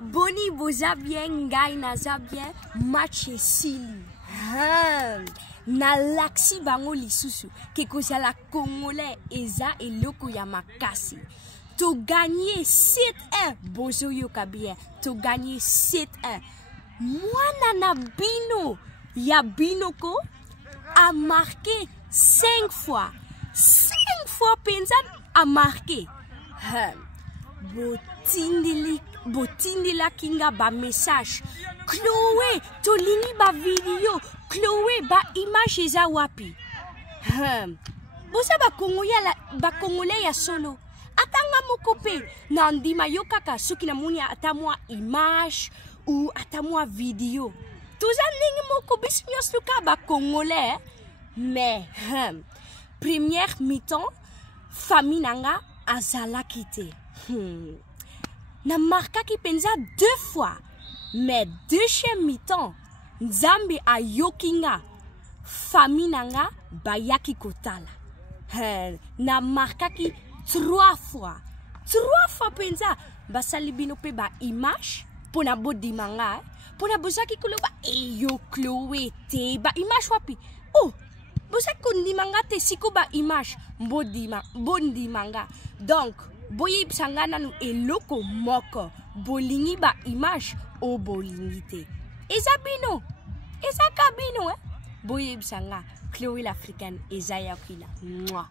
Boni boza bien, ngai naza bien, match esili. Na laksi bango lisusu, ke kozala Congolais eza eloko ya makasi. To gagner 7-1, bozo yoka bien, to gagner 7-1. Mwana na bino, ya binoko, a marqué 5 fois. 5 fois penza a marqué. Botindila kinga ba message. Chloé, tolingi ba video. Chloé, ba image eza wapi. Bosa ba Congolais ya solo. Atanga mokope. Nandima yo kaka soki na moni atamwa image ou atamwa video. Toza ndenge moko biso nyonso ka ba Congolais. Mais première mi-temps famille nanga azalaki te. Na marquaki penza 2 fois. Mais deuxième mi-temps, Nzambe ayokinga famille nanga bayaki kotala. Na marquaki 3 fois. 3 fois penza basali bino pe ba image pona bodimanga. Pona bozaki koloba eyo Chloé te ba image wapi. Oh, bozaki kondimanga te siko ba image bondimanga. Donc boyi bisanga nanu eloko moko bolingi ba image o bolingi te. Eza bino. Eza kabino boyi bisanga Chloé l'Africaine eza yakila. Mwah.